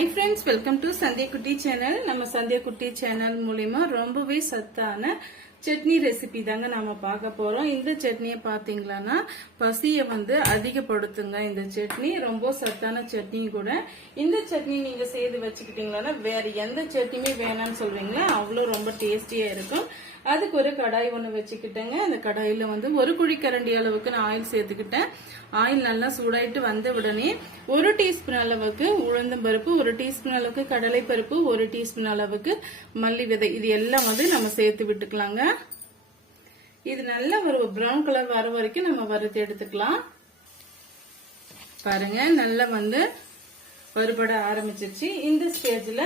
Hi friends welcome to Sandhya Kutty channel நம்ம சந்திய குட்டி channel மூலிமா ரொம்பவே சத்தான சட்னி ரெசிபி தாங்க நாம பார்க்க போறோம். இந்த சட்னியை பாத்தீங்களான்னா பசியை வந்து அதிகப்படுத்துங்க. இந்த சட்னி ரொம்ப சத்தான சட்னி கூட. இந்த சட்னி நீங்க செய்து வச்சுக்கிட்டீங்களா வேற எந்த சட்னியுமே வேணாம்னு சொல்றீங்களா? அவ்வளோ ரொம்ப டேஸ்டியா இருக்கும். அதுக்கு ஒரு கடாய் ஒன்று வச்சுக்கிட்டேங்க. அந்த கடாயில் வந்து ஒரு குழி கரண்டி அளவுக்கு நான் ஆயில் சேர்த்துக்கிட்டேன். ஆயில் நல்லா சூடாயிட்டு வந்த உடனே ஒரு டீஸ்பூன் அளவுக்கு உளுந்தும் பருப்பு ஒரு டீஸ்பூன் அளவுக்கு கடலை பருப்பு ஒரு டீஸ்பூன் அளவுக்கு மல்லி விதை. இது எல்லாம் வந்து நம்ம சேர்த்து விட்டுக்கலாங்க. இது நல்லா ஒரு ப்ரௌன் கலர் வர வரைக்கும் நம்ம வறுத்து எடுத்துக்கலாம். பாருங்க நல்லா வந்து வறுபட ஆரம்பிச்சிருச்சு. இந்த ஸ்டேஜில்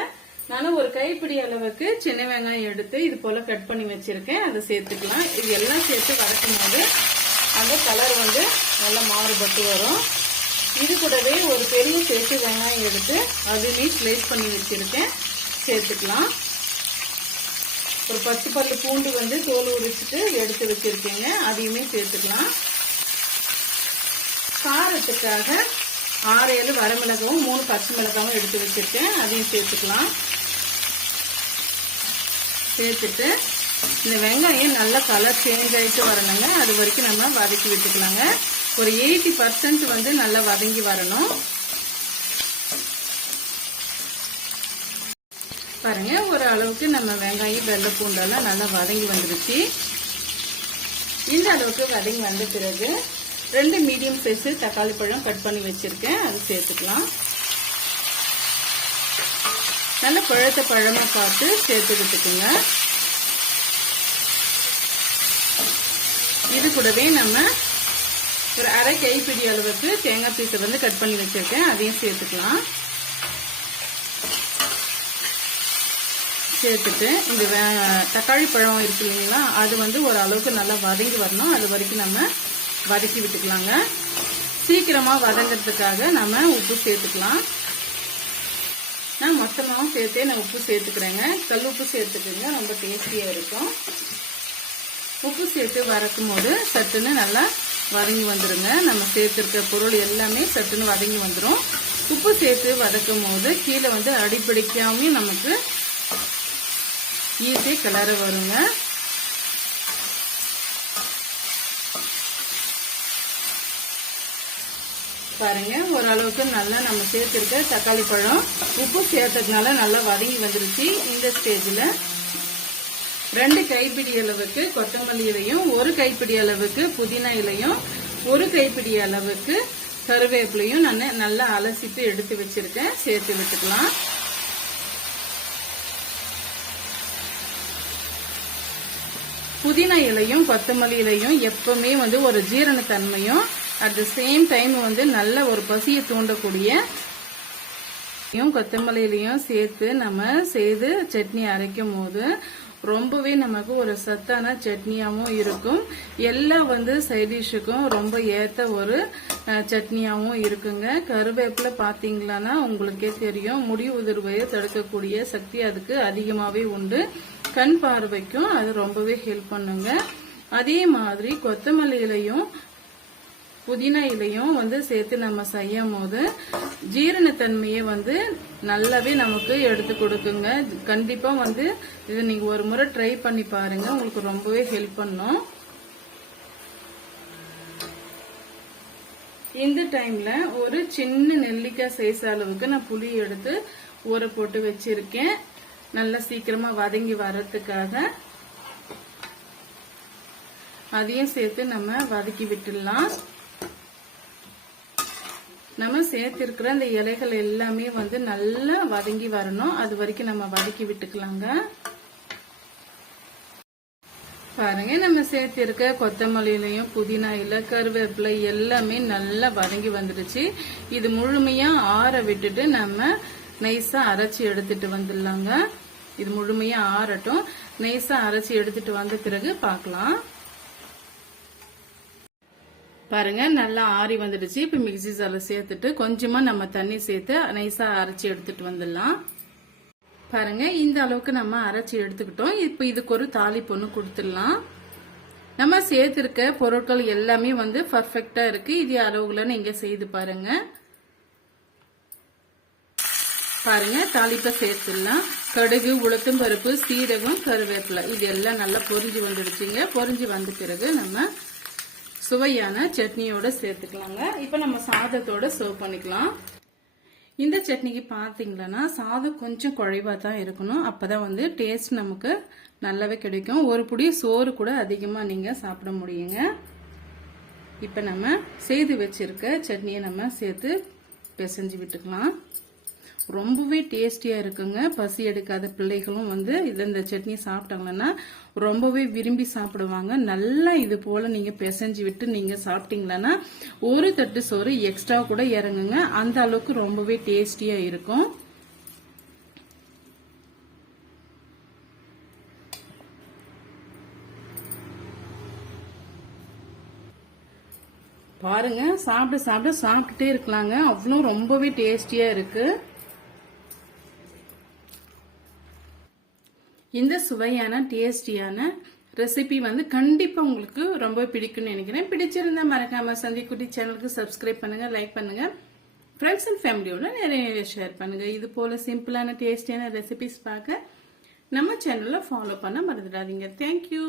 நானும் ஒரு கைப்பிடி அளவுக்கு சின்ன வெங்காயம் எடுத்து இது போல கட் பண்ணி வச்சிருக்கேன். அதை சேர்த்துக்கலாம். இது எல்லாம் சேர்த்து வதக்கும் போது அந்த கலர் வந்து நல்லா மாறுபட்டு வரும். இது கூடவே ஒரு பெரிய சேர்த்து வெங்காயம் எடுத்து அதுவுமே ஸ்லைஸ் பண்ணி வச்சிருக்கேன். சேர்த்துக்கலாம். ஒரு பத்து பத்து பூண்டு வந்து தோல் உரிச்சிட்டு எடுத்து வச்சுருக்கீங்க. அதையுமே சேர்த்துக்கலாம். காரத்துக்காக ஆறு ஏழு வரமிளகாவும் மூணு பச்சை மிளகாவும் எடுத்து வச்சிருக்கேன். அதையும் சேர்த்துக்கலாம். சேர்த்துட்டு இந்த வெங்காயம் நல்லா கலர் சேஞ்ச் ஆகிட்டு வரணுங்க. அது வரைக்கும் நம்ம வதக்கி விட்டுக்கலாங்க. ஒரு எயிட்டி பர்சன்ட் வந்து நல்லா வதங்கி வரணும். பாருங்க ஒரு அளவுக்கு நம்ம வெங்காயம் வெள்ளை பூண்டெல்லாம் நல்லா வதங்கி வந்துருச்சு. இந்த அளவுக்கு வதங்கி வந்த பிறகு ரெண்டு மீடியம் சைஸ் தக்காளி பழம் கட் பண்ணி வச்சிருக்கேன். அது சேர்த்துக்கலாம். நல்ல பழுத்த பழமா பார்த்து சேர்த்து விட்டுக்குங்க இது கூடவே நம்ம ஒரு அரை கைப்பிடி அளவுக்கு தேங்காய் பீஸை வந்து கட் பண்ணி வச்சிருக்கேன். அதையும் சேர்த்துக்கலாம். சேர்த்துட்டு இந்த தக்காளி பழம் இருக்கு இல்லைங்களா அது வந்து ஒரு அளவுக்கு நல்லா வதங்கி வரணும். அது வரைக்கும் நம்ம வதக்கி விட்டுக்கலாங்க. சீக்கிரமா வதங்கிறதுக்காக நம்ம உப்பு சேர்த்துக்கலாம். நான் மொத்தமாகவும் சேர்த்தே நான் உப்பு சேர்த்துக்கிறேங்க. கல் உப்பு சேர்த்துக்குங்க. ரொம்ப டேஸ்டியாக இருக்கும். உப்பு சேர்த்து வறக்கும் போது சட்டுன்னு நல்லா வதங்கி வந்துடுங்க நம்ம சேர்த்துருக்க பொருள் எல்லாமே சட்டுன்னு வதங்கி வந்துடும் உப்பு சேர்த்து வதக்கும் போது கீழே வந்து அடிப்பிடிக்காம நமக்கு ஈஸியாக கிளற வருங்க. பாருங்க ஓரளவுக்கு நல்லா நம்ம சேர்த்துருக்க தக்காளி பழம். உப்பு சேர்த்ததுனால நல்லா வதங்கி வந்துருச்சு இந்த ஸ்டேஜில். ரெண்டு கைப்பிடி அளவுக்கு கொத்தமல்லி இலையும் ஒரு கைப்பிடி அளவுக்கு புதினா இலையும் ஒரு கைப்பிடி அளவுக்கு கருவேப்பிலையும் நான் நல்லா அலசிட்டு எடுத்து வச்சிருக்கேன். சேர்த்து விட்டுக்கலாம். புதினா இலையும் கொத்தமல்லி இலையும் எப்பவுமே வந்து ஒரு ஜீரணத்தன்மையும் அட் த சேம் டைம் வந்து நல்ல ஒரு பசியை தூண்டக்கூடிய கொத்தமல்லியிலையும் சேர்த்து நம்ம செய்து சட்னி அரைக்கும் போது ரொம்பவே நமக்கு ஒரு சத்தான சட்னியாகவும் இருக்கும். எல்லா வந்து சைடிஷுக்கும் ரொம்ப ஏற்ற ஒரு சட்னியாகவும் இருக்குங்க. கருவேப்பிலை பார்த்தீங்களான்னா உங்களுக்கே தெரியும். முடி உதிர்வையை தடுக்கக்கூடிய சக்தி அதுக்கு அதிகமாகவே உண்டு. கண் பார்வைக்கும் அது ரொம்பவே ஹெல்ப் பண்ணுங்க. அதே மாதிரி கொத்தமல்லியிலையும் புதினா இலையும் வந்து சேர்த்து நம்ம செய்யும் போது ஜீரணத்தன்மையை வந்து நல்லாவே நமக்கு எடுத்து கொடுக்குங்க. கண்டிப்பா வந்து இது நீங்க ஒரு முறை ட்ரை பண்ணி பாருங்க. உங்களுக்கு ரொம்பவே ஹெல்ப் பண்ணும். இந்த டைம்ல ஒரு சின்ன நெல்லிக்காய் சைஸ் அளவுக்கு நான் புளி எடுத்து ஊற போட்டு வச்சிருக்கேன். நல்லா சீக்கிரமா வதங்கி வர்றதுக்காக. அதையும் சேர்த்து நம்ம வதக்கி விட்டுடலாம். நம்ம சேர்த்திருக்கிற அந்த இலைகள் எல்லாமே வந்து நல்லா வதங்கி வரணும். அது வரைக்கும் நம்ம வதக்கி விட்டுக்கலாங்க. பாருங்க நம்ம சேர்த்திருக்க கொத்தமல்லியிலையும் புதினா இலை கருவேப்பிலை எல்லாமே நல்லா வதங்கி வந்துடுச்சு. இது முழுமையா ஆற விட்டுட்டு நம்ம நைஸா அரைச்சி எடுத்துட்டு வந்துடலாங்க. இது முழுமையா ஆறட்டும். நைஸா அரைச்சி எடுத்துட்டு வந்த பிறகு பார்க்கலாம். பாருங்க நல்லா ஆறி வந்துடுச்சு. இப்ப மிக்சி ஜால சேர்த்துட்டு கொஞ்சமா நம்ம தண்ணி சேர்த்து நைஸா அரைச்சி எடுத்துட்டு வந்துடலாம். பாருங்க இந்த அளவுக்கு நம்ம அரைச்சி எடுத்துக்கிட்டோம். இப்ப இதுக்கு ஒரு தாலி பொண்ணு கொடுத்துடலாம். நம்ம சேர்த்திருக்க பொருட்கள் எல்லாமே வந்து பர்ஃபெக்டா இருக்கு. இதே அளவுல நீங்க செய்து பாருங்க. பாருங்க தாளிப்பை சேர்த்துடலாம். கடுகு உளுத்தும் பருப்பு சீரகம் கருவேப்பிலை. இது எல்லாம் நல்லா பொரிஞ்சு வந்துடுச்சுங்க. பொரிஞ்சு வந்த பிறகு நம்ம சுவையான சட்னியோட சேர்த்துக்கலாங்க. இப்போ நம்ம சாதத்தோட சர்வ் பண்ணிக்கலாம். இந்த சட்னிக்கு பார்த்தீங்களன்னா சாதம் கொஞ்சம் குழைவா தான் இருக்கணும். அப்பதான் வந்து டேஸ்ட் நமக்கு நல்லாவே கிடைக்கும். ஒரு புடி சோறு கூட அதிகமாக நீங்கள் சாப்பிட முடியுங்க. இப்போ நம்ம செய்து வச்சிருக்க சட்னியை நம்ம சேர்த்து பிசைஞ்சு விட்டுக்கலாம். ரொம்பவே டேஸ்டியாக இருக்குங்க. பசி எடுக்காத பிள்ளைகளும் வந்து இது இந்த சட்னி சாப்பிட்டாங்கன்னா ரொம்பவே விரும்பி சாப்பிடுவாங்க. நல்லா இது போல் நீங்கள் பிசைஞ்சு விட்டு நீங்கள் சாப்பிட்டீங்களன்னா ஒரு தட்டு சோறு எக்ஸ்ட்ரா கூட இறங்குங்க. அந்த அளவுக்கு ரொம்பவே டேஸ்டியாக இருக்கும். பாருங்க சாப்பிட சாப்பிட சாப்பிட்டுட்டே இருக்கலாங்க. அவ்வளோ ரொம்பவே டேஸ்டியா இருக்கு. இந்த சுவையான டேஸ்டியான ரெசிபி வந்து கண்டிப்பாக உங்களுக்கு ரொம்ப பிடிக்கும்னு நினைக்கிறேன். பிடிச்சிருந்தா மறக்காம சந்திக்குட்டி சேனலுக்கு சப்ஸ்கிரைப் பண்ணுங்க லைக் பண்ணுங்க. ஃப்ரெண்ட்ஸ் அண்ட் ஃபேமிலியோட நிறைய நிறைய ஷேர் பண்ணுங்க. இது போல சிம்பிளான டேஸ்டியான ரெசிபிஸ் பார்க்க நம்ம சேனலில் ஃபாலோ பண்ண மறந்துடாதீங்க. தேங்க்யூ